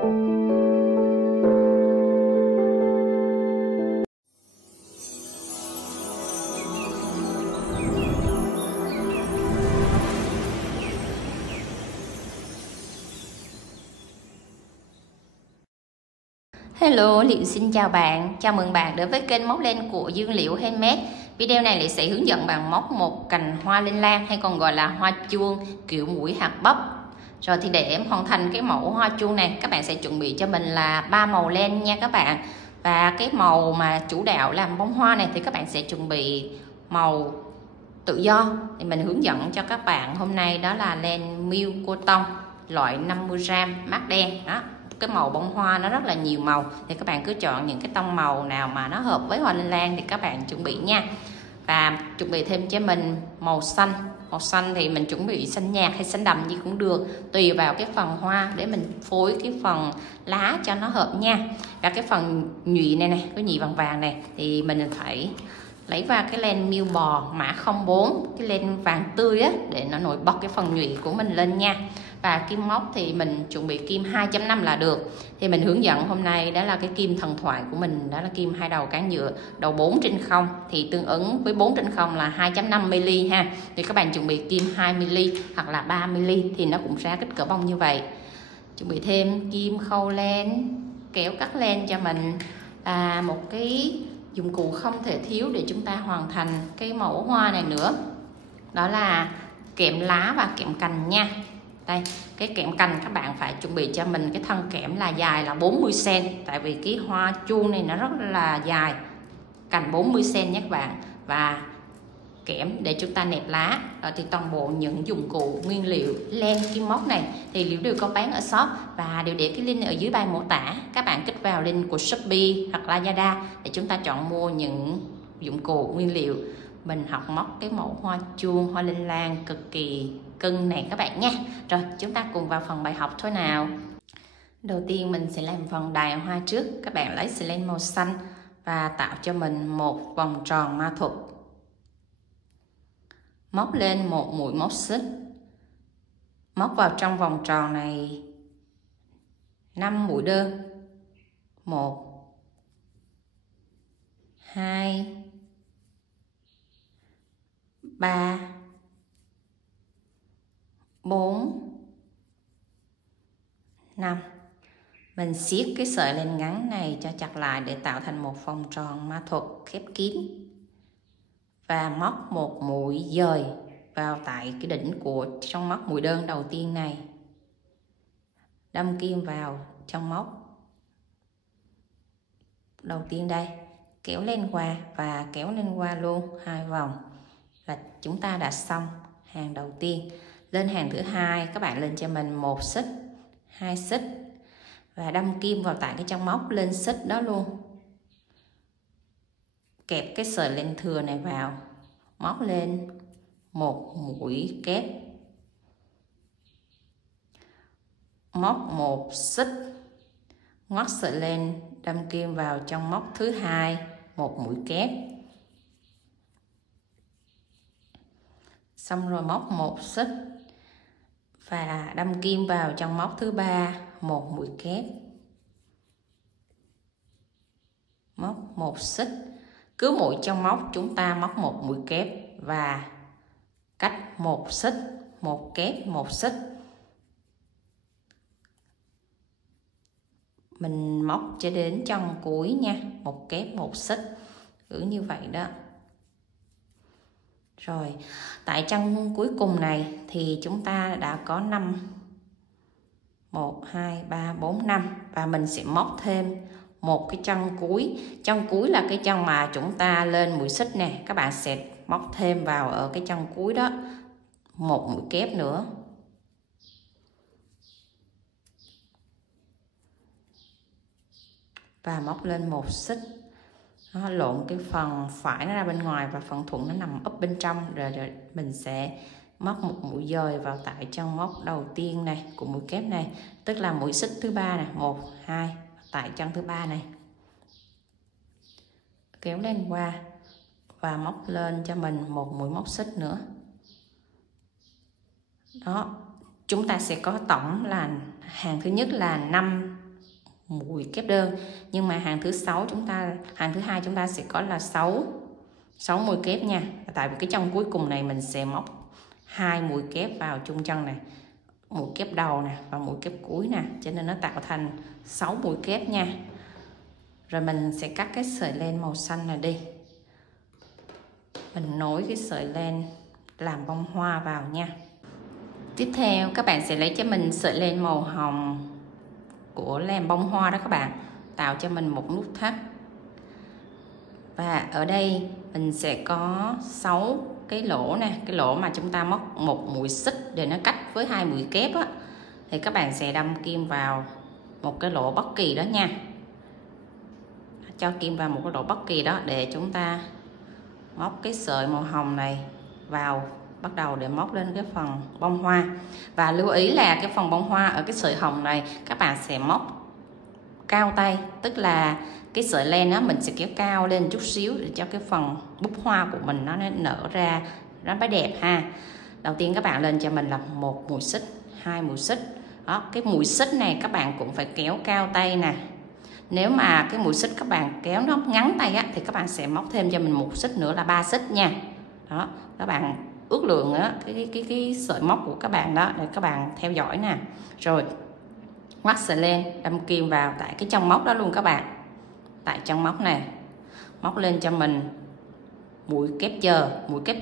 Hello, Liệu xin chào bạn. Chào mừng bạn đến với kênh móc len của Dương Liệu Handmade. Video này Liệu sẽ hướng dẫn bạn móc một cành hoa linh lan hay còn gọi là hoa chuông kiểu mũi hạt bắp. Rồi thì để em hoàn thành cái mẫu hoa chuông này, các bạn sẽ chuẩn bị cho mình là 3 màu len nha các bạn. Và cái màu mà chủ đạo làm bông hoa này thì các bạn sẽ chuẩn bị màu tự do. Thì mình hướng dẫn cho các bạn hôm nay đó là len Miu Cotton loại 50g mát đen đó. Cái màu bông hoa nó rất là nhiều màu, thì các bạn cứ chọn những cái tông màu nào mà nó hợp với hoa linh lan thì các bạn chuẩn bị nha. Và chuẩn bị thêm cho mình màu xanh. Màu xanh thì mình chuẩn bị xanh nhạt hay xanh đậm gì cũng được, tùy vào cái phần hoa để mình phối cái phần lá cho nó hợp nha. Và cái phần nhụy này này, cái nhụy vàng vàng này thì mình phải lấy vào cái len Miu bò mã 04, cái len vàng tươi á, để nó nổi bật cái phần nhụy của mình lên nha. Và kim móc thì mình chuẩn bị kim 2.5 là được. Thì mình hướng dẫn hôm nay đó là cái kim thần thoại của mình, đó là kim 2 đầu cán nhựa, đầu 4/0 thì tương ứng với 4/0 là 2.5mm ha. Thì các bạn chuẩn bị kim 2mm hoặc là 3mm thì nó cũng ra kích cỡ bông như vậy. Chuẩn bị thêm kim khâu len, kéo cắt len cho mình, là một cái dụng cụ không thể thiếu để chúng ta hoàn thành cái mẫu hoa này nữa. Đó là kẽm lá và kẽm cành nha. Đây, cái kẽm cành các bạn phải chuẩn bị cho mình cái thân kẽm là dài là 40cm. Tại vì cái hoa chuông này nó rất là dài, cành 40cm nhé các bạn. Và kẽm để chúng ta nẹp lá. Rồi thì toàn bộ những dụng cụ nguyên liệu len kim móc này thì Liễu đều có bán ở shop, và đều để cái link ở dưới bài mô tả. Các bạn kích vào link của Shopee hoặc Lazada để chúng ta chọn mua những dụng cụ nguyên liệu mình học móc cái mẫu hoa chuông hoa linh lan cực kỳ cưng này các bạn nha. Rồi chúng ta cùng vào phần bài học thôi nào. Đầu tiên mình sẽ làm phần đài hoa trước. Các bạn lấy xì len màu xanh và tạo cho mình một vòng tròn ma thuật. Móc lên một mũi móc xích, móc vào trong vòng tròn này 5 mũi đơn. 1 2 3 4 5. Mình siết cái sợi len ngắn này cho chặt lại để tạo thành một vòng tròn ma thuật khép kín. Và móc một mũi dời vào tại cái đỉnh của trong móc mũi đơn đầu tiên này. Đâm kim vào trong móc đầu tiên đây, kéo lên qua và kéo lên qua luôn 2 vòng là chúng ta đã xong hàng đầu tiên. Lên hàng thứ hai các bạn lên cho mình 1 xích, 2 xích và đâm kim vào tại cái trong móc lên xích đó luôn. Kẹp cái sợi len thừa này vào, móc lên một mũi kép, móc một xích, ngoắt sợi len, đâm kim vào trong móc thứ hai, một mũi kép. Xong rồi móc một xích và đâm kim vào trong móc thứ ba, một mũi kép, móc một xích. Cứ mỗi trong móc chúng ta móc một mũi kép và cách một xích, một kép, một xích. Mình móc cho đến chân cuối nha, một kép một xích, cứ như vậy đó. Rồi tại chân cuối cùng này thì chúng ta đã có 1 2 3 4 5 và mình sẽ móc thêm một cái chân cuối. Chân cuối là cái chân mà chúng ta lên mũi xích nè, các bạn sẽ móc thêm vào ở cái chân cuối đó một mũi kép nữa. Và móc lên một xích. Nó lộn cái phần phải nó ra bên ngoài và phần thuận nó nằm úp bên trong. Rồi mình sẽ móc một mũi dời vào tại chân móc đầu tiên này của mũi kép này, tức là mũi xích thứ ba này, 1 2 tại chân thứ ba này. Kéo lên qua và móc lên cho mình một mũi móc xích nữa. Đó, chúng ta sẽ có tổng là hàng thứ nhất là 5 mũi kép đơn, nhưng mà hàng thứ 6 hàng thứ 2 chúng ta sẽ có là 6 mũi kép nha. Tại vì cái chân cuối cùng này mình sẽ móc 2 mũi kép vào chung chân này, mũi kép đầu nè và mũi kép cuối nè, cho nên nó tạo thành 6 mũi kép nha. Rồi mình sẽ cắt cái sợi len màu xanh này đi, mình nối cái sợi len làm bông hoa vào nha. Tiếp theo các bạn sẽ lấy cho mình sợi len màu hồng của làm bông hoa đó các bạn, tạo cho mình một nút thắt. Và ở đây mình sẽ có 6 cái lỗ nè, cái lỗ mà chúng ta móc một mũi xích để nó cách với 2 mũi kép á, thì các bạn sẽ đâm kim vào một cái lỗ bất kỳ đó nha. Cho kim vào một cái lỗ bất kỳ đó để chúng ta móc cái sợi màu hồng này vào, bắt đầu để móc lên cái phần bông hoa. Và lưu ý là cái phần bông hoa ở cái sợi hồng này các bạn sẽ móc cao tay, tức là cái sợi len đó mình sẽ kéo cao lên chút xíu để cho cái phần búp hoa của mình nó nở ra nó mới đẹp ha. Đầu tiên các bạn lên cho mình là 1 mũi xích, 2 mũi xích đó. Cái mũi xích này các bạn cũng phải kéo cao tay nè. Nếu mà cái mũi xích các bạn kéo nó ngắn tay á, thì các bạn sẽ móc thêm cho mình 1 xích nữa là 3 xích nha. Đó, các bạn ước lượng á, cái sợi móc của các bạn đó để các bạn theo dõi nè. Rồi ngoắt sợi len, đâm kim vào tại cái chân móc đó luôn các bạn. Tại chân móc này móc lên cho mình mũi kép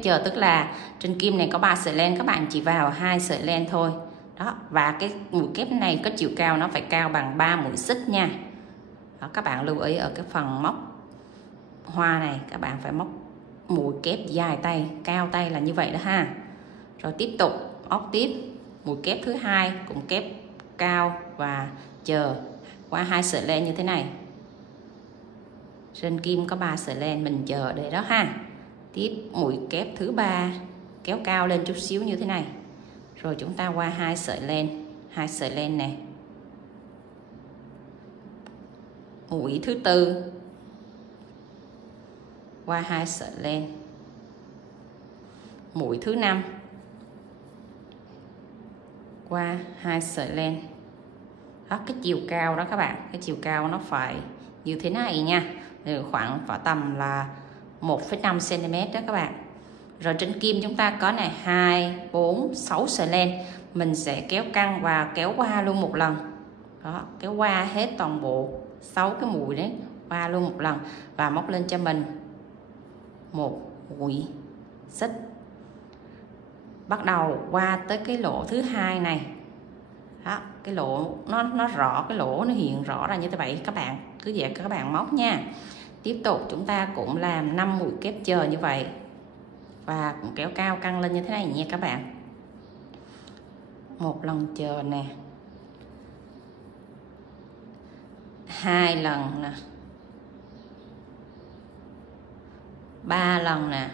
chờ, tức là trên kim này có 3 sợi len, các bạn chỉ vào 2 sợi len thôi đó. Và cái mũi kép này có chiều cao nó phải cao bằng 3 mũi xích nha. Đó, các bạn lưu ý ở cái phần móc hoa này các bạn phải móc mũi kép dài tay, cao tay là như vậy đó ha. Rồi tiếp tục móc tiếp mũi kép thứ 2 cũng kép cao và chờ qua 2 sợi len như thế này. Trên kim có 3 sợi len mình chờ để đó ha. Tiếp mũi kép thứ 3 kéo cao lên chút xíu như thế này. Rồi chúng ta qua 2 sợi len nè. Mũi thứ 4 qua 2 sợi len. Mũi thứ 5 qua 2 sợi len. Đó, cái chiều cao đó các bạn, cái chiều cao nó phải như thế này nha, khoảng tầm là 1,5 cm đó các bạn. Rồi trên kim chúng ta có này 2, 4, 6 sợi len, mình sẽ kéo căng và kéo qua luôn một lần. Đó, kéo qua hết toàn bộ 6 cái mũi đấy, qua luôn một lần và móc lên cho mình một mũi xích. Bắt đầu qua tới cái lỗ thứ 2 này. Đó, cái lỗ nó rõ, cái lỗ nó hiện rõ ra như thế vậy, các bạn cứ vậy các bạn móc nha. Tiếp tục chúng ta cũng làm 5 mũi kép chờ như vậy và cũng kéo cao căng lên như thế này nha các bạn. Một lần chờ nè, 2 lần nè, 3 lần nè,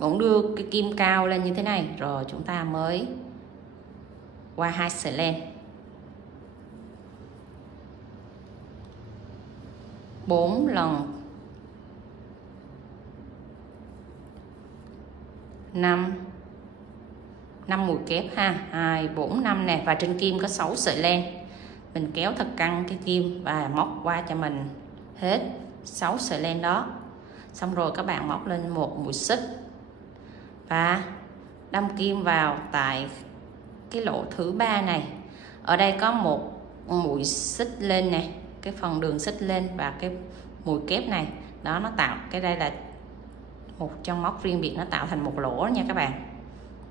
cũng đưa cái kim cao lên như thế này. Rồi chúng ta mới qua 2 sợi len, 4 lần, 5 mũi kép ha, 2, 4, 5 nè. Và trên kim có 6 sợi len, mình kéo thật căng cái kim và móc qua cho mình hết 6 sợi len đó. Xong rồi các bạn móc lên một mũi xích và đâm kim vào tại cái lỗ thứ 3 này. Ở đây có một mũi xích lên nè, cái phần đường xích lên và cái mũi kép này đó, nó tạo cái đây là một chân móc riêng biệt, nó tạo thành một lỗ nha các bạn.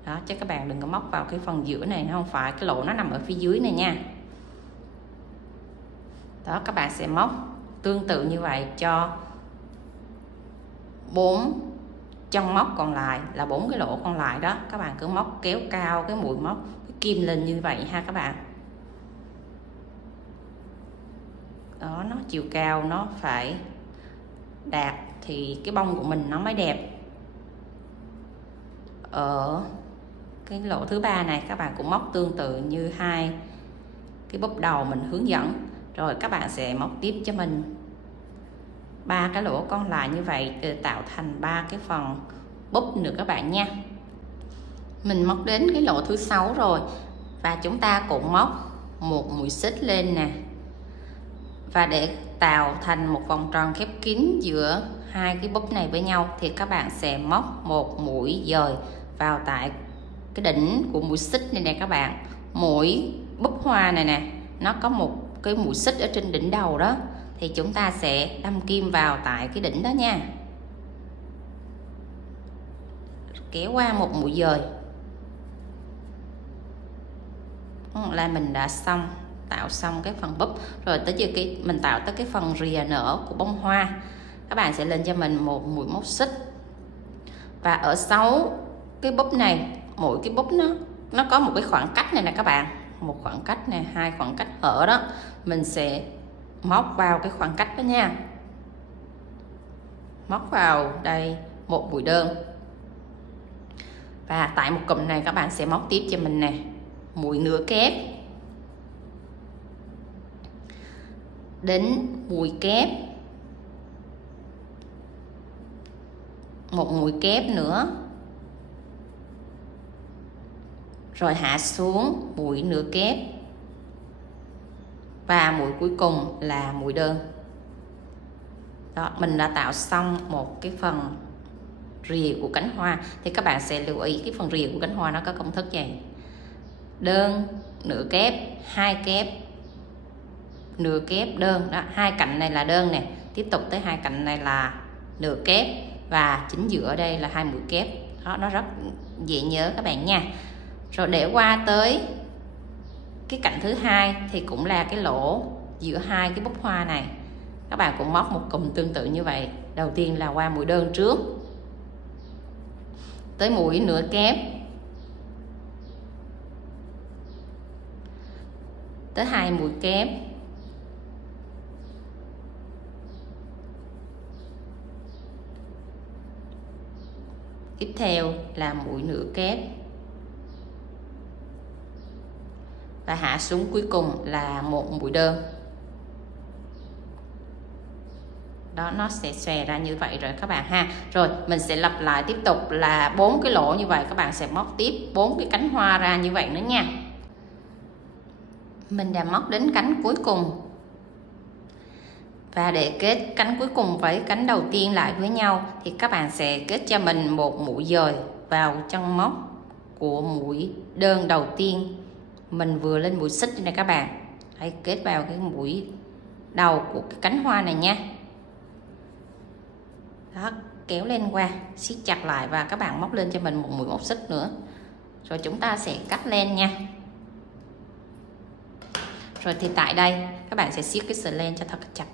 Đó, chứ các bạn đừng có móc vào cái phần giữa này, nó không phải, cái lỗ nó nằm ở phía dưới này nha. Đó, các bạn sẽ móc tương tự như vậy cho 4 chân móc còn lại, là 4 cái lỗ còn lại đó. Các bạn cứ móc kéo cao cái mũi móc cái kim lên như vậy ha các bạn. Đó, nó chiều cao nó phải đạt thì cái bông của mình nó mới đẹp. Ở cái lỗ thứ 3 này các bạn cũng móc tương tự như 2 cái búp đầu mình hướng dẫn. Rồi các bạn sẽ móc tiếp cho mình 3 cái lỗ còn lại như vậy để tạo thành 3 cái phần búp nữa các bạn nha. Mình móc đến cái lỗ thứ 6 rồi và chúng ta cũng móc một mũi xích lên nè Và để tạo thành một vòng tròn khép kín giữa hai cái búp này với nhau thì các bạn sẽ móc một mũi dời vào tại cái đỉnh của mũi xích này nè các bạn. Mỗi búp hoa này nè nó có một cái mũi xích ở trên đỉnh đầu đó, thì chúng ta sẽ đâm kim vào tại cái đỉnh đó nha, kéo qua một mũi dời là mình đã xong, tạo xong cái phần búp. Rồi tới giờ mình tạo tới cái phần rìa nở của bông hoa, các bạn sẽ lên cho mình một mũi móc xích, và ở sau cái búp này, mỗi cái búp nó có một cái khoảng cách này nè các bạn, một khoảng cách này, hai khoảng cách hở đó, mình sẽ móc vào cái khoảng cách đó nha, móc vào đây một mũi đơn, và tại một cụm này các bạn sẽ móc tiếp cho mình nè mũi nửa kép, đến mũi kép, một mũi kép nữa, rồi hạ xuống mũi nửa kép, và mũi cuối cùng là mũi đơn. Đó, mình đã tạo xong một cái phần rìa của cánh hoa. Thì các bạn sẽ lưu ý cái phần rìa của cánh hoa nó có công thức vậy: đơn, nửa kép, hai kép, nửa kép, đơn. Đó, hai cạnh này là đơn nè, tiếp tục tới hai cạnh này là nửa kép, và chính giữa đây là hai mũi kép. Đó, nó rất dễ nhớ các bạn nha. Rồi để qua tới cái cạnh thứ hai thì cũng là cái lỗ giữa hai cái búp hoa này, các bạn cũng móc một cụm tương tự như vậy. Đầu tiên là qua mũi đơn trước, tới mũi nửa kép, tới hai mũi kép, tiếp theo là mũi nửa kép, và hạ xuống cuối cùng là một mũi đơn. Đó, nó sẽ xòe ra như vậy rồi các bạn ha. Rồi mình sẽ lặp lại tiếp tục là 4 cái lỗ như vậy, các bạn sẽ móc tiếp 4 cái cánh hoa ra như vậy nữa nha. Mình đã móc đến cánh cuối cùng, và để kết cánh cuối cùng với cánh đầu tiên lại với nhau thì các bạn sẽ kết cho mình một mũi dời vào chân móc của mũi đơn đầu tiên mình vừa lên mũi xích này các bạn. Hãy kết vào cái mũi đầu của cái cánh hoa này nha. Đó, kéo lên qua, siết chặt lại, và các bạn móc lên cho mình một mũi móc xích nữa. Rồi chúng ta sẽ cắt len nha. Rồi thì tại đây các bạn sẽ siết cái sợi len cho thật chặt.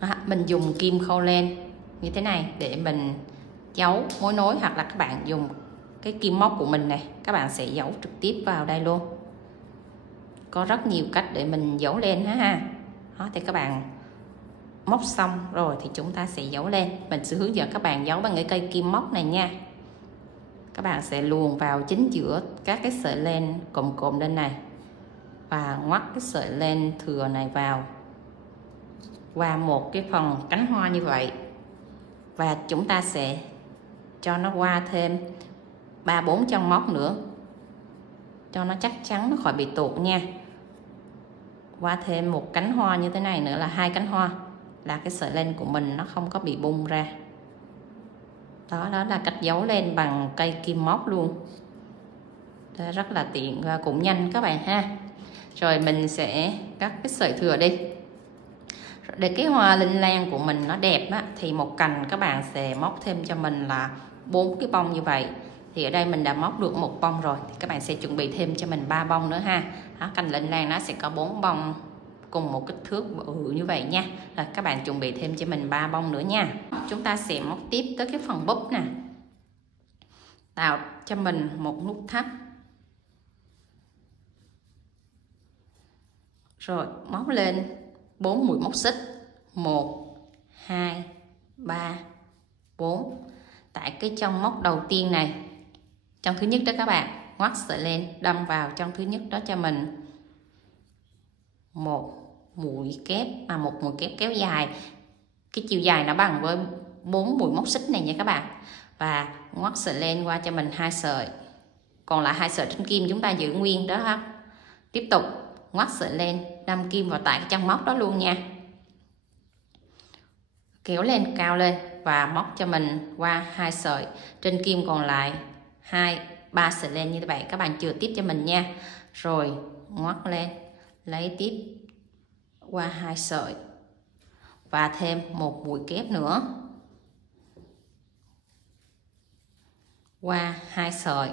Đó, mình dùng kim khâu len như thế này để mình giấu mối nối, hoặc là các bạn dùng cái kim móc của mình này, các bạn sẽ giấu trực tiếp vào đây luôn. Có rất nhiều cách để mình giấu len ha. Đó, thì các bạn móc xong rồi thì chúng ta sẽ giấu len. Mình sẽ hướng dẫn các bạn giấu bằng cái cây kim móc này nha. Các bạn sẽ luồn vào chính giữa các cái sợi len cộm lên này, và ngoắt cái sợi len thừa này vào qua một cái phần cánh hoa như vậy, và chúng ta sẽ cho nó qua thêm 3-4 chân móc nữa cho nó chắc chắn, nó khỏi bị tuột nha. Qua thêm một cánh hoa như thế này nữa là 2 cánh hoa, là cái sợi len của mình nó không có bị bung ra. Đó là cách giấu len bằng cây kim móc luôn. Đó, rất là tiện và cũng nhanh các bạn ha. Rồi mình sẽ cắt cái sợi thừa đi. Để cái hoa linh lan của mình nó đẹp á, thì một cành các bạn sẽ móc thêm cho mình là 4 cái bông như vậy. Thì ở đây mình đã móc được 1 bông rồi, thì các bạn sẽ chuẩn bị thêm cho mình 3 bông nữa ha. Đó, cành linh lan nó sẽ có 4 bông cùng một kích thước bự như vậy nha. Rồi các bạn chuẩn bị thêm cho mình 3 bông nữa nha. Chúng ta sẽ móc tiếp tới cái phần búp nè. Tạo cho mình một nút thắt. Rồi móc lên 4 mũi móc xích. 1, 2, 3, 4. Tại cái chân móc đầu tiên này, chân thứ nhất đó các bạn, ngoắt sợi len đâm vào chân thứ nhất đó cho mình một mũi kép, một mũi kép kéo dài. Cái chiều dài nó bằng với 4 mũi móc xích này nha các bạn. Và ngoắt sợi len qua cho mình 2 sợi. Còn lại 2 sợi trên kim chúng ta giữ nguyên đó ha. Tiếp tục ngoắt sợi len đâm kim vào tại cái chân móc đó luôn nha. Kéo lên cao lên và móc cho mình qua 2 sợi. Trên kim còn lại 3 sợi len như vậy. Các bạn chừa tiếp cho mình nha. Rồi ngoắt lên, lấy tiếp qua 2 sợi và thêm một mũi kép nữa qua 2 sợi.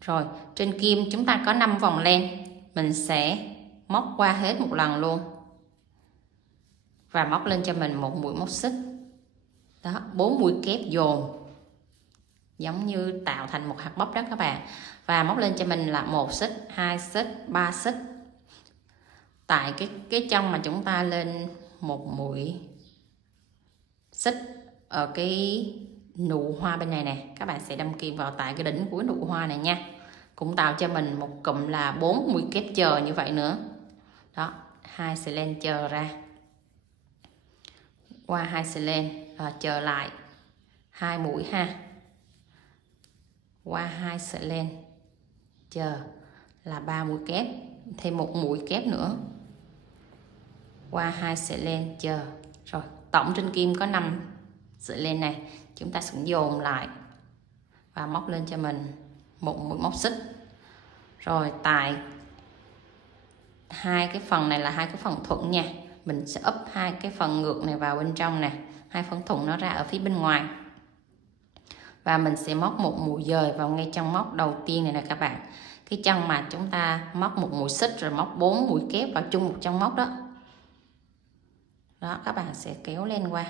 Rồi trên kim chúng ta có 5 vòng len, mình sẽ móc qua hết một lần luôn và móc lên cho mình một mũi móc xích. Đó, 4 mũi kép dồn giống như tạo thành một hạt bắp đó các bạn. Và móc lên cho mình là 1 xích, 2 xích, 3 xích. Tại cái chân mà chúng ta lên một mũi xích ở cái nụ hoa bên này nè, các bạn sẽ đâm kim vào tại cái đỉnh của nụ hoa này nha. Cũng tạo cho mình một cụm là 4 mũi kép chờ như vậy nữa. Đó, 2 sợi len chờ ra. Qua 2 sợi len chờ lại 2 mũi ha. Qua 2 sợi len chờ là 3 mũi kép, thêm một mũi kép nữa. Qua 2 sợi len chờ. Rồi, tổng trên kim có 5 sợi len này, chúng ta sẽ dồn lại và móc lên cho mình một mũi móc xích. Rồi tại hai cái phần này là hai cái phần thuận nha, mình sẽ úp hai cái phần ngược này vào bên trong nè, hai phần thuận nó ra ở phía bên ngoài. Và mình sẽ móc một mũi dời vào ngay chân móc đầu tiên này nè các bạn. Cái chân mà chúng ta móc một mũi xích rồi móc 4 mũi kép vào chung một chân móc đó. Đó, các bạn sẽ kéo lên qua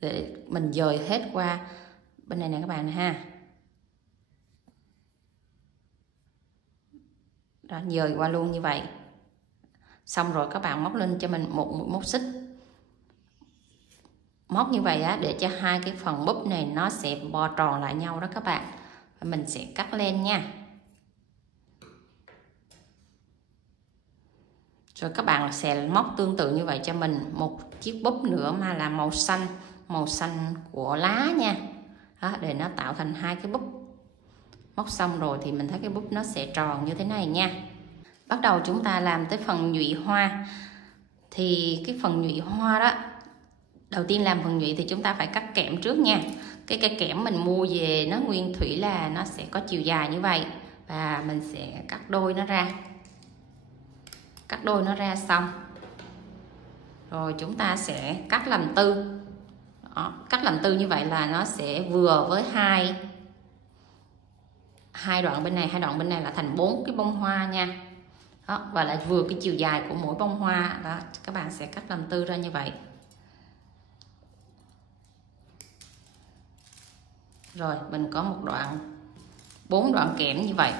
để mình dời hết qua bên này nè các bạn ha. Đó, dời qua luôn như vậy. Xong rồi các bạn móc lên cho mình một mũi móc xích. Móc như vậy á, để cho hai cái phần búp này nó sẽ bo tròn lại nhau đó các bạn. Và mình sẽ cắt lên nha. Rồi các bạn sẽ móc tương tự như vậy cho mình một chiếc búp nữa mà là màu xanh của lá nha. Đó, để nó tạo thành hai cái búp. Móc xong rồi thì mình thấy cái búp nó sẽ tròn như thế này nha. Bắt đầu chúng ta làm tới phần nhụy hoa. Thì cái phần nhụy hoa đó, đầu tiên làm phần nhụy thì chúng ta phải cắt kẽm trước nha. Cái cây kẽm mình mua về nó nguyên thủy là nó sẽ có chiều dài như vậy. Và mình sẽ cắt đôi nó ra. Cắt đôi nó ra xong rồi chúng ta sẽ cắt làm tư. Đó, cắt làm tư như vậy là nó sẽ vừa với hai đoạn bên này, hai đoạn bên này là thành 4 cái bông hoa nha. Đó, và lại vừa cái chiều dài của mỗi bông hoa đó, các bạn sẽ cắt làm tư ra như vậy. Rồi mình có một đoạn 4 đoạn kẽm như vậy.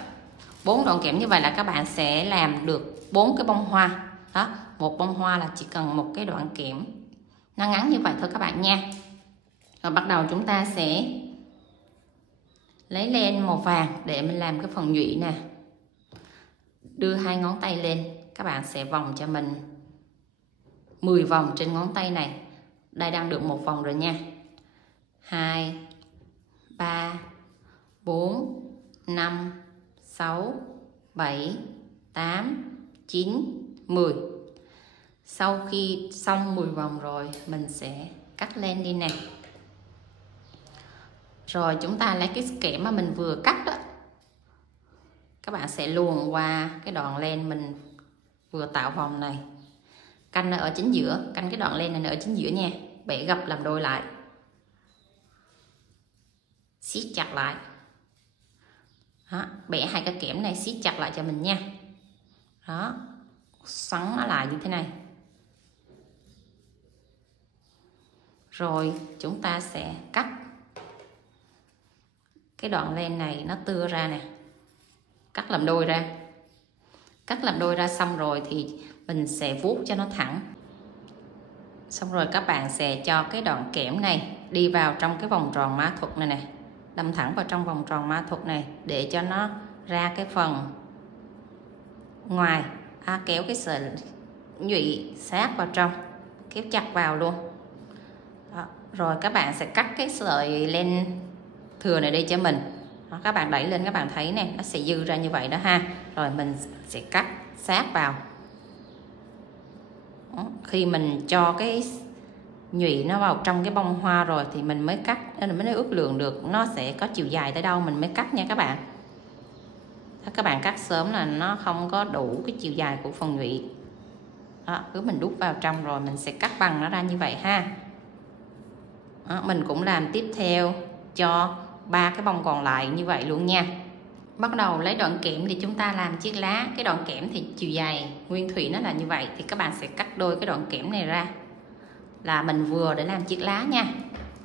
4 đoạn kẽm như vậy là các bạn sẽ làm được 4 cái bông hoa. Đó, một bông hoa là chỉ cần một cái đoạn kẽm nó ngắn như vậy thôi các bạn nha. Rồi bắt đầu chúng ta sẽ lấy len màu vàng để mình làm cái phần nhụy nè. Đưa hai ngón tay lên, các bạn sẽ vòng cho mình 10 vòng trên ngón tay này. Đây đang được một vòng rồi nha. 2 3 4 5 6 7 8 9 10. Sau khi xong 10 vòng rồi mình sẽ cắt len đi nè. Rồi chúng ta lấy cái kẽm mà mình vừa cắt đó, các bạn sẽ luồn qua cái đoạn len mình vừa tạo vòng này. Canh nó ở chính giữa, canh cái đoạn len này ở chính giữa nha. Bẻ gập làm đôi lại, siết chặt lại. Đó, bẻ hai cái kẽm này siết chặt lại cho mình nha. Đó, xoắn nó lại như thế này. Rồi chúng ta sẽ cắt cái đoạn len này nó tưa ra nè, cắt làm đôi ra. Cắt làm đôi ra xong rồi thì mình sẽ vuốt cho nó thẳng. Xong rồi các bạn sẽ cho cái đoạn kẽm này đi vào trong cái vòng tròn mã thuật này nè, đâm thẳng vào trong vòng tròn mã thuật này để cho nó ra cái phần ngoài. Kéo cái sợi nhụy sát vào trong, kéo chặt vào luôn. Đó. Rồi các bạn sẽ cắt cái sợi len thừa này đi cho mình. Đó, các bạn đẩy lên các bạn thấy nè, nó sẽ dư ra như vậy đó ha. Rồi mình sẽ cắt sát vào. Đó, khi mình cho cái nhụy nó vào trong cái bông hoa rồi thì mình mới cắt, nên mới ước lượng được nó sẽ có chiều dài tới đâu mình mới cắt nha các bạn.ถ้các bạn cắt sớm là nó không có đủ cái chiều dài của phần nhụy. Đó, cứ mình đút vào trong rồi mình sẽ cắt bằng nó ra như vậy ha. Đó, mình cũng làm tiếp theo cho 3 cái bông còn lại như vậy luôn nha. Bắt đầu lấy đoạn kẽm thì chúng ta làm chiếc lá. Cái đoạn kẽm thì chiều dài nguyên thủy nó là như vậy, thì các bạn sẽ cắt đôi cái đoạn kẽm này ra là mình vừa để làm chiếc lá nha.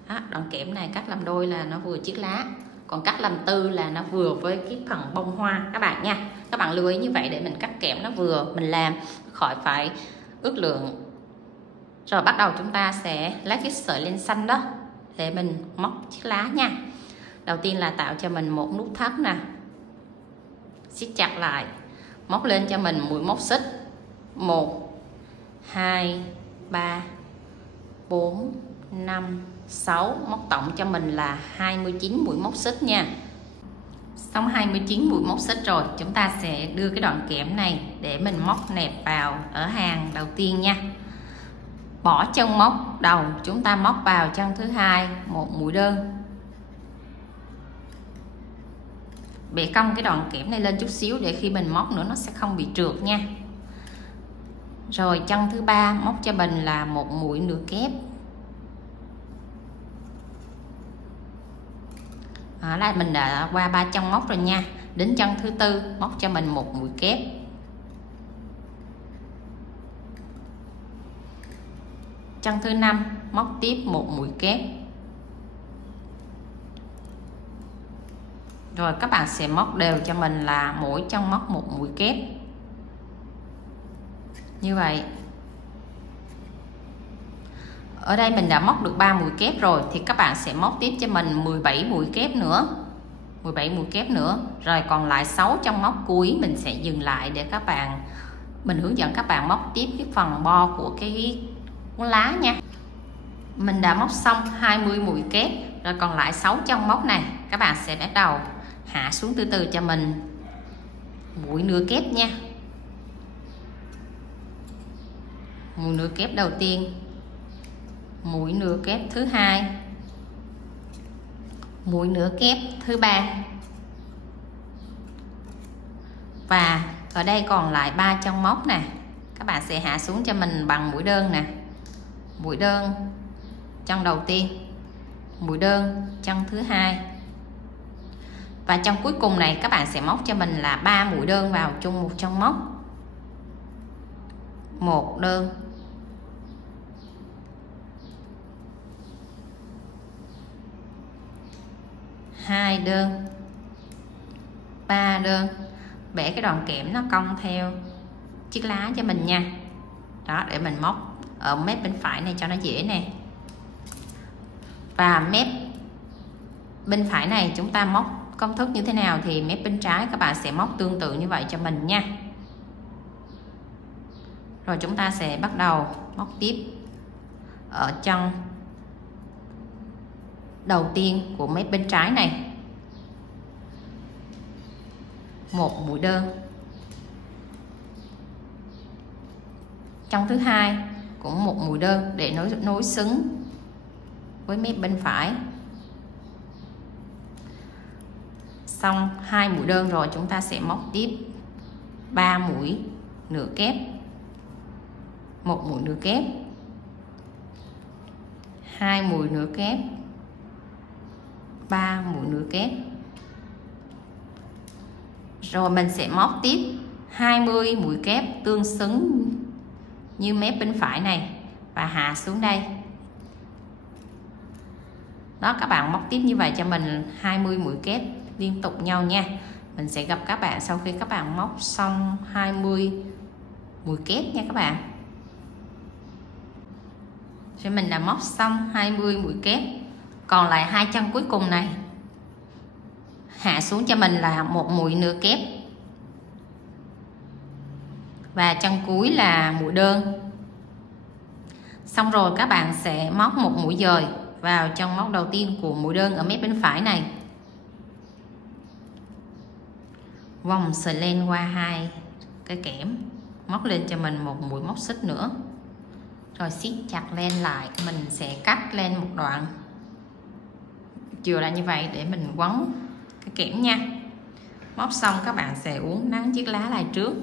Đó, đoạn kẽm này cắt làm đôi là nó vừa chiếc lá, còn cắt làm tư là nó vừa với cái phần bông hoa các bạn nha. Các bạn lưu ý như vậy để mình cắt kẽm nó vừa, mình làm khỏi phải ước lượng. Rồi bắt đầu chúng ta sẽ lấy cái sợi len xanh đó để mình móc chiếc lá nha. Đầu tiên là tạo cho mình một nút thắt nè, siết chặt lại, móc lên cho mình mũi móc xích 1 2 3 4 5 6, móc tổng cho mình là 29 mũi móc xích nha. Xong 29 mũi móc xích rồi, chúng ta sẽ đưa cái đoạn kẽm này để mình móc nẹp vào ở hàng đầu tiên nha. Bỏ chân móc đầu, chúng ta móc vào chân thứ hai một mũi đơn, bẻ cong cái đoạn kẽm này lên chút xíu để khi mình móc nữa nó sẽ không bị trượt nha. Rồi chân thứ ba móc cho mình là một mũi nửa kép. Đó là mình đã qua 3 chân móc rồi nha. Đến chân thứ tư móc cho mình một mũi kép. Chân thứ năm móc tiếp một mũi kép. Rồi các bạn sẽ móc đều cho mình là mỗi chân móc một mũi kép như vậy. Ở đây mình đã móc được 3 mũi kép rồi thì các bạn sẽ móc tiếp cho mình 17 mũi kép nữa. 17 mũi kép nữa. Rồi còn lại 6 chân móc cuối mình sẽ dừng lại để các bạn, mình hướng dẫn các bạn móc tiếp cái phần bo của cái cuốn lá nha. Mình đã móc xong 20 mũi kép, rồi còn lại 6 chân móc này các bạn sẽ bắt đầu hạ xuống từ từ cho mình mũi nửa kép nha. Mũi nửa kép đầu tiên, mũi nửa kép thứ hai, mũi nửa kép thứ ba, và ở đây còn lại 3 chân móc nè, các bạn sẽ hạ xuống cho mình bằng mũi đơn nè. Mũi đơn chân đầu tiên, mũi đơn chân thứ hai, và chân cuối cùng này các bạn sẽ móc cho mình là 3 mũi đơn vào chung một chân móc. Một đơn, hai đơn, 3 đơn. Bẻ cái đoạn kẽm nó cong theo chiếc lá cho mình nha. Đó, để mình móc ở mép bên phải này cho nó dễ nè. Và mép bên phải này chúng ta móc công thức như thế nào thì mép bên trái các bạn sẽ móc tương tự như vậy cho mình nha. Rồi chúng ta sẽ bắt đầu móc tiếp ở chân đầu tiên của mép bên trái này một mũi đơn. Chân thứ hai cũng một mũi đơn để nối xứng với mép bên phải. Xong 2 mũi đơn rồi chúng ta sẽ móc tiếp 3 mũi nửa kép, một mũi nửa kép, 2 mũi nửa kép, 3 mũi nửa kép. Rồi mình sẽ móc tiếp 20 mũi kép tương xứng như mép bên phải này và hạ xuống đây. Đó, các bạn móc tiếp như vậy cho mình 20 mũi kép liên tục nhau nha. Mình sẽ gặp các bạn sau khi các bạn móc xong 20 mũi kép nha các bạn. Rồi mình đã móc xong 20 mũi kép, còn lại 2 chân cuối cùng này hạ xuống cho mình là một mũi nửa kép và chân cuối là mũi đơn. Xong rồi các bạn sẽ móc một mũi dời vào chân móc đầu tiên của mũi đơn ở mép bên phải này. vòng sợi len qua hai cái kẽm, móc lên cho mình một mũi móc xích nữa, rồi siết chặt len lại. Mình sẽ cắt lên một đoạn chừa lại như vậy để mình quấn cái kẽm nha. Móc xong các bạn sẽ uốn nắn chiếc lá lại trước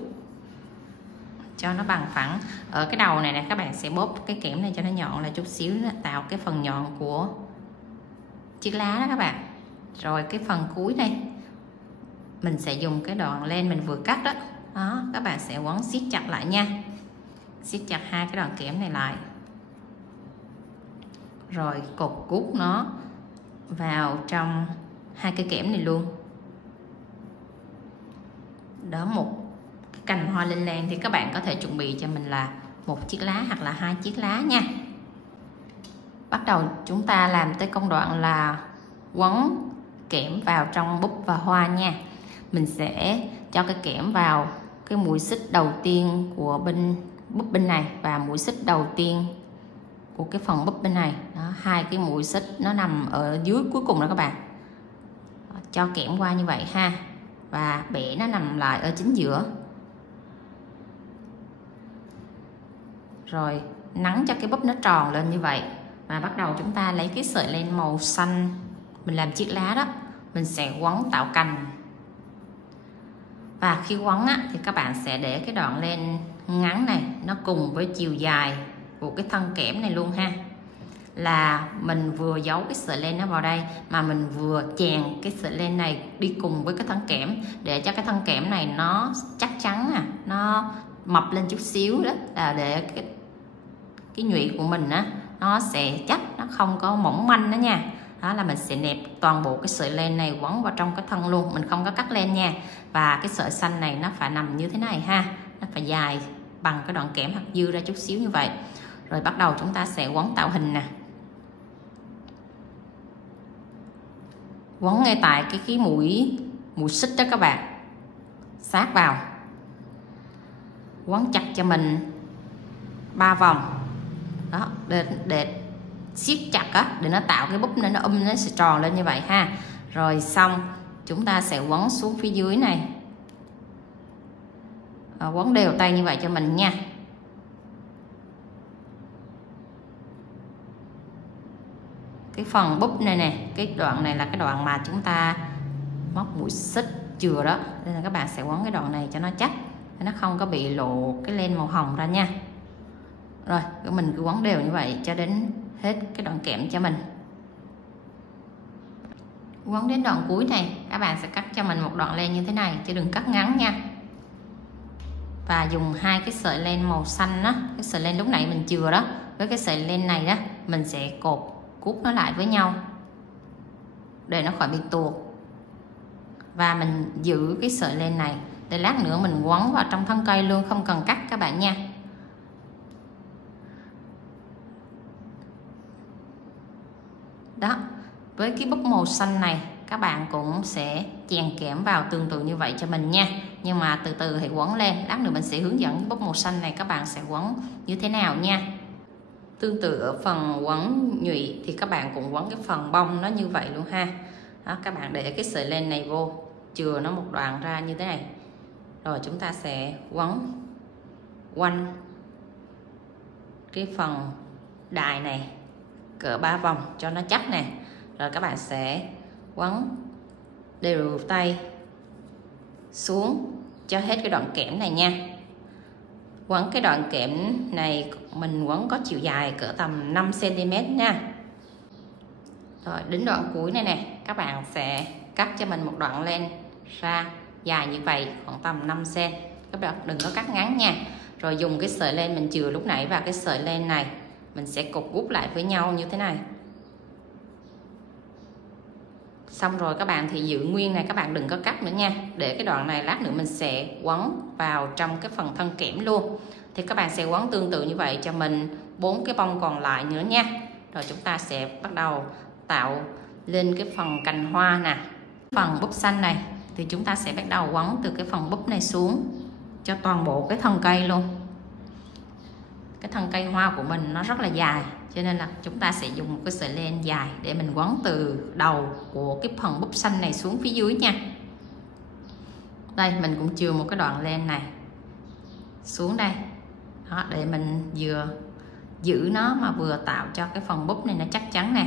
cho nó bằng phẳng. Ở cái đầu này nè, các bạn sẽ bóp cái kẽm này cho nó nhọn lại chút xíu, tạo cái phần nhọn của chiếc lá đó các bạn. Rồi cái phần cuối đây mình sẽ dùng cái đoạn len mình vừa cắt đó, các bạn sẽ quấn siết chặt lại nha, siết chặt hai cái đoạn kẽm này lại, rồi cột guốc nó vào trong hai cái kẽm này luôn. Đó, một cái cành hoa linh lan thì các bạn có thể chuẩn bị cho mình là một chiếc lá hoặc là hai chiếc lá nha. Bắt đầu chúng ta làm tới công đoạn là quấn kẽm vào trong búp và hoa nha. Mình sẽ cho cái kẽm vào cái mũi xích đầu tiên của búp bên này và mũi xích đầu tiên của cái phần búp bên này. Đó, hai cái mũi xích nó nằm ở dưới cuối cùng đó các bạn. Cho kẽm qua như vậy ha, và bẻ nó nằm lại ở chính giữa. Rồi nắn cho cái búp nó tròn lên như vậy. Và bắt đầu chúng ta lấy cái sợi len màu xanh mình làm chiếc lá đó, mình sẽ quấn tạo cành. Và khi quấn thì các bạn sẽ để cái đoạn len ngắn này nó cùng với chiều dài của cái thân kẽm này luôn ha. Là mình vừa giấu cái sợi len nó vào đây mà mình vừa chèn cái sợi len này đi cùng với cái thân kẽm để cho cái thân kẽm này nó chắc chắn nó mập lên chút xíu đó, là để cái nhụy của mình nó sẽ chắc, nó không có mỏng manh đó nha. Đó là mình sẽ nẹp toàn bộ cái sợi len này quấn vào trong cái thân luôn, mình không có cắt len nha. Và cái sợi xanh này nó phải nằm như thế này ha, nó phải dài bằng cái đoạn kẽm hoặc dư ra chút xíu như vậy. Rồi bắt đầu chúng ta sẽ quấn tạo hình nè, quấn ngay tại cái mũi xích đó các bạn, sát vào, quấn chặt cho mình 3 vòng đó, để siết chặt để nó tạo cái búp này nó nó sẽ tròn lên như vậy ha. Rồi xong chúng ta sẽ quấn xuống phía dưới này, quấn đều tay như vậy cho mình nha. Cái phần búp này nè, cái đoạn này là cái đoạn mà chúng ta móc mũi xích chừa đó, nên là các bạn sẽ quấn cái đoạn này cho nó chắc, nó không có bị lộ cái len màu hồng ra nha. Rồi mình cứ quấn đều như vậy cho đến hết cái đoạn kẽm cho mình. Quấn đến đoạn cuối này các bạn sẽ cắt cho mình một đoạn len như thế này, chứ đừng cắt ngắn nha. Và dùng hai cái sợi len màu xanh đó, cái sợi len lúc nãy mình chừa đó, với cái sợi len này đó, mình sẽ cột cuốc nó lại với nhau để nó khỏi bị tuột. Và mình giữ cái sợi len này để lát nữa mình quấn vào trong thân cây luôn, không cần cắt các bạn nha. Đó, với cái búp màu xanh này các bạn cũng sẽ chèn kẽm vào tương tự như vậy cho mình nha. Nhưng mà từ từ hãy quấn lên, lát nữa mình sẽ hướng dẫn cái búp màu xanh này các bạn sẽ quấn như thế nào nha. Tương tự ở phần quấn nhụy thì các bạn cũng quấn cái phần bông nó như vậy luôn ha. Đó, các bạn để cái sợi len này vô, chừa nó một đoạn ra như thế này. Rồi chúng ta sẽ quấn quanh cái phần đài này cỡ 3 vòng cho nó chắc nè. Rồi các bạn sẽ quấn đều tay xuống cho hết cái đoạn kẽm này nha. Quấn cái đoạn kẽm này mình quấn có chiều dài cỡ tầm 5 cm nha. Rồi đến đoạn cuối này nè, các bạn sẽ cắt cho mình một đoạn len ra dài như vậy khoảng tầm 5 cm. Các bạn đừng có cắt ngắn nha. Rồi dùng cái sợi len mình chừa lúc nãy và cái sợi len này mình sẽ cột guốc lại với nhau như thế này. Xong rồi các bạn thì giữ nguyên này, các bạn đừng có cắt nữa nha. Để cái đoạn này lát nữa mình sẽ quấn vào trong cái phần thân kẽm luôn. Thì các bạn sẽ quấn tương tự như vậy cho mình 4 cái bông còn lại nữa nha. Rồi chúng ta sẽ bắt đầu tạo lên cái phần cành hoa nè. Phần búp xanh này thì chúng ta sẽ bắt đầu quấn từ cái phần búp này xuống cho toàn bộ cái thân cây luôn. Cái thân cây hoa của mình nó rất là dài, cho nên là chúng ta sẽ dùng một cái sợi len dài để mình quấn từ đầu của cái phần búp xanh này xuống phía dưới nha. Đây mình cũng chừa một cái đoạn len này xuống đây đó, để mình vừa giữ nó mà vừa tạo cho cái phần búp này nó chắc chắn nè.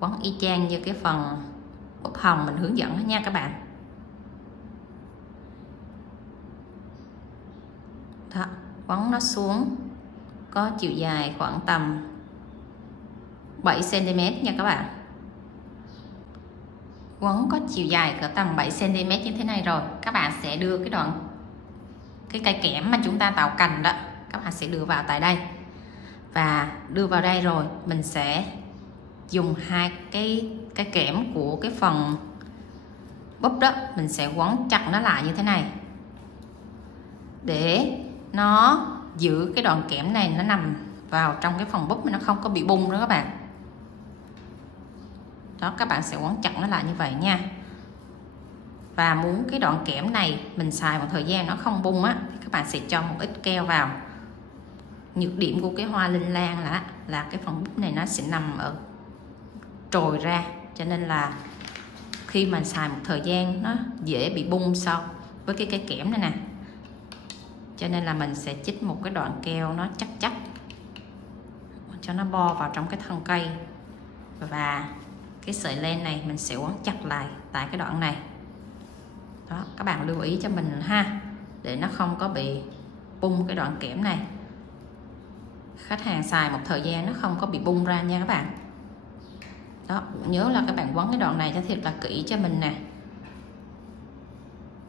Quấn y chang như cái phần búp hồng mình hướng dẫn nha các bạn. Đó, quấn nó xuống có chiều dài khoảng tầm 7 cm nha các bạn. Quấn có chiều dài cỡ tầm 7 cm như thế này rồi, các bạn sẽ đưa cái đoạn cái cây kẽm mà chúng ta tạo cành đó, các bạn sẽ đưa vào tại đây. Và đưa vào đây rồi mình sẽ dùng hai cái kẽm của cái phần búp đó, mình sẽ quấn chặt nó lại như thế này để nó giữ cái đoạn kẽm này nó nằm vào trong cái phần búp mà nó không có bị bung đó các bạn. Đó, các bạn sẽ quấn chặt nó lại như vậy nha. Và muốn cái đoạn kẽm này mình xài một thời gian nó không bung á, thì các bạn sẽ cho một ít keo vào. Nhược điểm của cái hoa linh lan là cái phần búp này nó sẽ nằm ở trồi ra, cho nên là khi mà xài một thời gian nó dễ bị bung so với cái cây kẽm này nè. Cho nên là mình sẽ chích một cái đoạn keo nó chắc cho nó bo vào trong cái thân cây, và cái sợi len này mình sẽ quấn chặt lại tại cái đoạn này. Đó, các bạn lưu ý cho mình ha, để nó không có bị bung cái đoạn kẽm này. Khách hàng xài một thời gian nó không có bị bung ra nha các bạn. Đó, nhớ là các bạn quấn cái đoạn này cho thiệt là kỹ cho mình nè,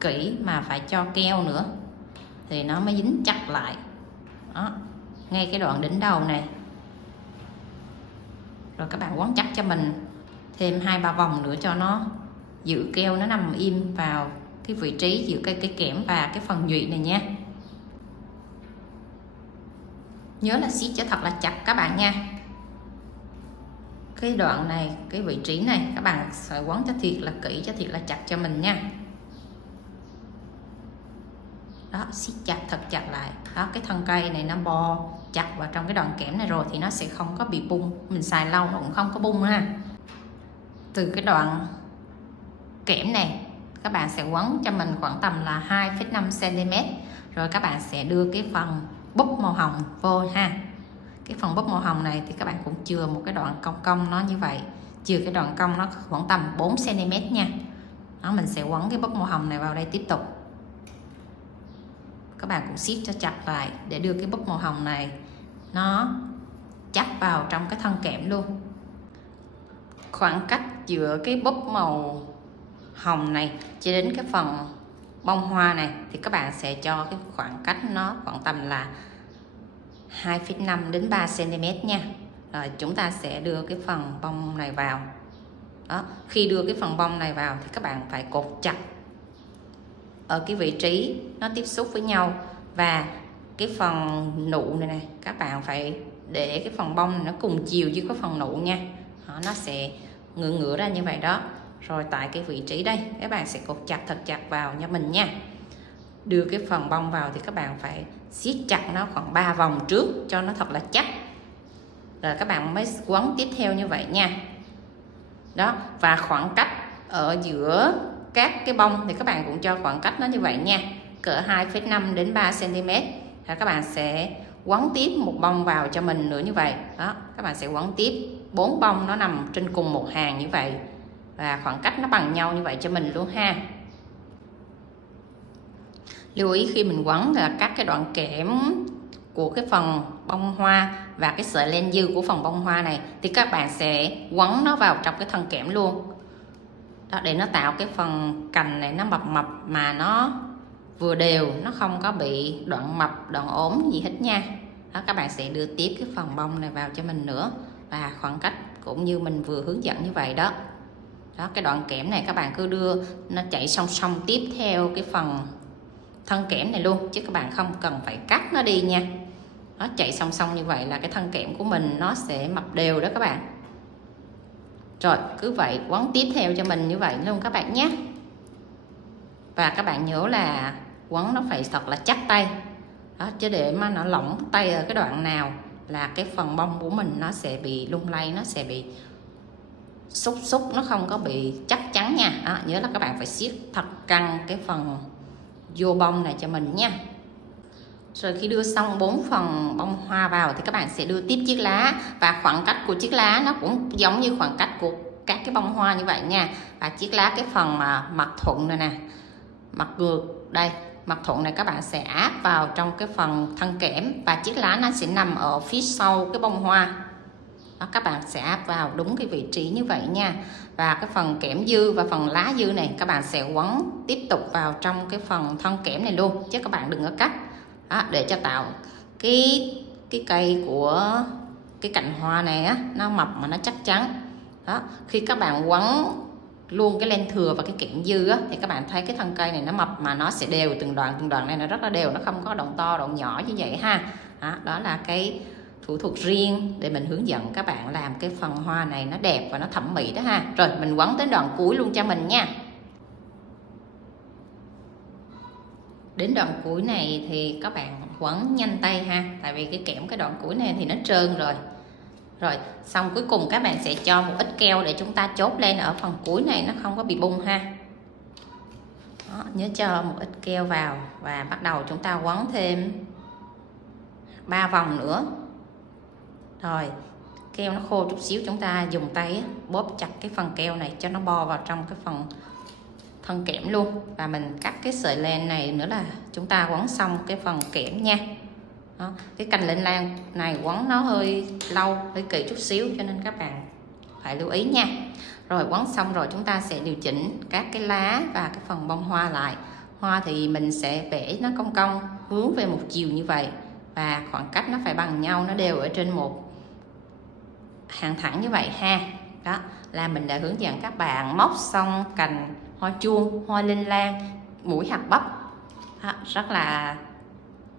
kỹ mà phải cho keo nữa thì nó mới dính chặt lại. Đó, ngay cái đoạn đỉnh đầu này. Rồi các bạn quấn chắc cho mình thêm 2-3 vòng nữa cho nó giữ keo nó nằm im vào cái vị trí giữa cái kẽm và cái phần nhụy này nha. Nhớ là siết cho thật là chặt các bạn nha. Cái đoạn này, cái vị trí này các bạn phải quấn cho thiệt là kỹ, cho thiệt là chặt cho mình nha. Đó, siết chặt thật chặt lại. Đó, cái thân cây này nó bo chặt vào trong cái đoạn kẽm này rồi thì nó sẽ không có bị bung. Mình xài lâu nó cũng không có bung ha. Từ cái đoạn kẽm này các bạn sẽ quấn cho mình khoảng tầm là 2,5 cm. Rồi các bạn sẽ đưa cái phần búp màu hồng vô ha. Cái phần búp màu hồng này thì các bạn cũng chừa một cái đoạn cong cong nó như vậy. Chừa cái đoạn cong nó khoảng tầm 4 cm nha. Đó, mình sẽ quấn cái búp màu hồng này vào đây tiếp tục. Các bạn cũng siết cho chặt lại để đưa cái búp màu hồng này nó chắc vào trong cái thân kẽm luôn. Khoảng cách giữa cái búp màu hồng này cho đến cái phần bông hoa này thì các bạn sẽ cho cái khoảng cách nó khoảng tầm là 2,5 đến 3 cm nha. Rồi chúng ta sẽ đưa cái phần bông này vào. Đó, khi đưa cái phần bông này vào thì các bạn phải cột chặt ở cái vị trí nó tiếp xúc với nhau, và cái phần nụ này này các bạn phải để cái phần bông này nó cùng chiều với cái phần nụ nha. Đó, nó sẽ ngửa ra như vậy đó. Rồi tại cái vị trí đây các bạn sẽ cột chặt thật chặt vào cho mình nha. Đưa cái phần bông vào thì các bạn phải siết chặt nó khoảng 3 vòng trước cho nó thật là chắc. Rồi các bạn mới quấn tiếp theo như vậy nha. Đó, và khoảng cách ở giữa các cái bông thì các bạn cũng cho khoảng cách nó như vậy nha, cỡ 2,5 đến 3 cm. Rồi các bạn sẽ quấn tiếp một bông vào cho mình nữa như vậy. Đó, các bạn sẽ quấn tiếp 4 bông nó nằm trên cùng một hàng như vậy, và khoảng cách nó bằng nhau như vậy cho mình luôn ha. Lưu ý khi mình quấn là các cái đoạn kẽm của cái phần bông hoa và cái sợi len dư của phần bông hoa này thì các bạn sẽ quấn nó vào trong cái thân kẽm luôn. Đó, để nó tạo cái phần cành này nó mập mà nó vừa đều, nó không có bị đoạn mập đoạn ốm gì hết nha. Đó, các bạn sẽ đưa tiếp cái phần bông này vào cho mình nữa, và khoảng cách cũng như mình vừa hướng dẫn như vậy đó. Đó, cái đoạn kẽm này các bạn cứ đưa nó chạy song song tiếp theo cái phần thân kẽm này luôn, chứ các bạn không cần phải cắt nó đi nha. Nó chạy song song như vậy là cái thân kẽm của mình nó sẽ mập đều đó các bạn. Rồi cứ vậy quấn tiếp theo cho mình như vậy luôn các bạn nhé. Và các bạn nhớ là quấn nó phải thật là chắc tay. Đó, chứ để mà nó lỏng tay ở cái đoạn nào là cái phần bông của mình nó sẽ bị lung lay, nó sẽ bị xúc nó không có bị chắc chắn nha. Đó, nhớ là các bạn phải siết thật căng cái phần vô bông này cho mình nha. Rồi khi đưa xong 4 phần bông hoa vào thì các bạn sẽ đưa tiếp chiếc lá, và khoảng cách của chiếc lá nó cũng giống như khoảng cách của các cái bông hoa như vậy nha. Và chiếc lá cái phần mà mặt thuận này nè, mặt ngược đây, mặt thuận này các bạn sẽ áp vào trong cái phần thân kẽm, và chiếc lá nó sẽ nằm ở phía sau cái bông hoa. Đó, các bạn sẽ áp vào đúng cái vị trí như vậy nha. Và cái phần kẽm dư và phần lá dư này các bạn sẽ quấn tiếp tục vào trong cái phần thân kẽm này luôn, chứ các bạn đừng có cắt. Đó, để cho tạo cái cây của cái cành hoa này á, nó mập mà nó chắc chắn. Đó, khi các bạn quấn luôn cái len thừa và cái kẽm dư á, thì các bạn thấy cái thân cây này nó mập mà nó sẽ đều từng đoạn này, nó rất là đều, nó không có đoạn to đoạn nhỏ như vậy ha. Đó là cái thủ thuật riêng để mình hướng dẫn các bạn làm cái phần hoa này nó đẹp và nó thẩm mỹ đó ha. Rồi mình quấn tới đoạn cuối luôn cho mình nha. Đến đoạn cuối này thì các bạn quấn nhanh tay ha, tại vì cái kẽm cái đoạn cuối này thì nó trơn rồi. Rồi xong cuối cùng các bạn sẽ cho một ít keo để chúng ta chốt lên ở phần cuối này nó không có bị bung ha. Đó, nhớ cho một ít keo vào và bắt đầu chúng ta quấn thêm 3 vòng nữa. Rồi keo nó khô chút xíu, chúng ta dùng tay bóp chặt cái phần keo này cho nó bo vào trong cái phần thân kẽm luôn. Và mình cắt cái sợi len này nữa là chúng ta quấn xong cái phần kẽm nha. Đó, cái cành len lan này quấn nó hơi lâu, hơi kỹ chút xíu, cho nên các bạn phải lưu ý nha. Rồi quấn xong rồi chúng ta sẽ điều chỉnh các cái lá và cái phần bông hoa lại. Hoa thì mình sẽ vẽ nó cong cong hướng về một chiều như vậy, và khoảng cách nó phải bằng nhau, nó đều ở trên một hàng thẳng như vậy ha. Đó là mình đã hướng dẫn các bạn móc xong cành hoa chuông, hoa linh lan, mũi hạt bắp. Đó, rất là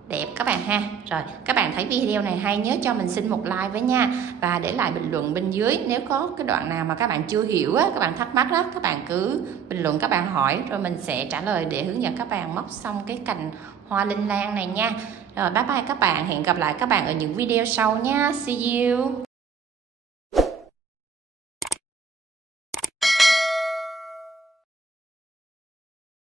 đẹp các bạn ha. Rồi các bạn thấy video này hay nhớ cho mình xin một like với nha, và để lại bình luận bên dưới nếu có cái đoạn nào mà các bạn chưa hiểu á, các bạn thắc mắc á, các bạn cứ bình luận, các bạn hỏi rồi mình sẽ trả lời để hướng dẫn các bạn móc xong cái cành hoa linh lan này nha. Rồi bye bye các bạn, hẹn gặp lại các bạn ở những video sau nha. See you.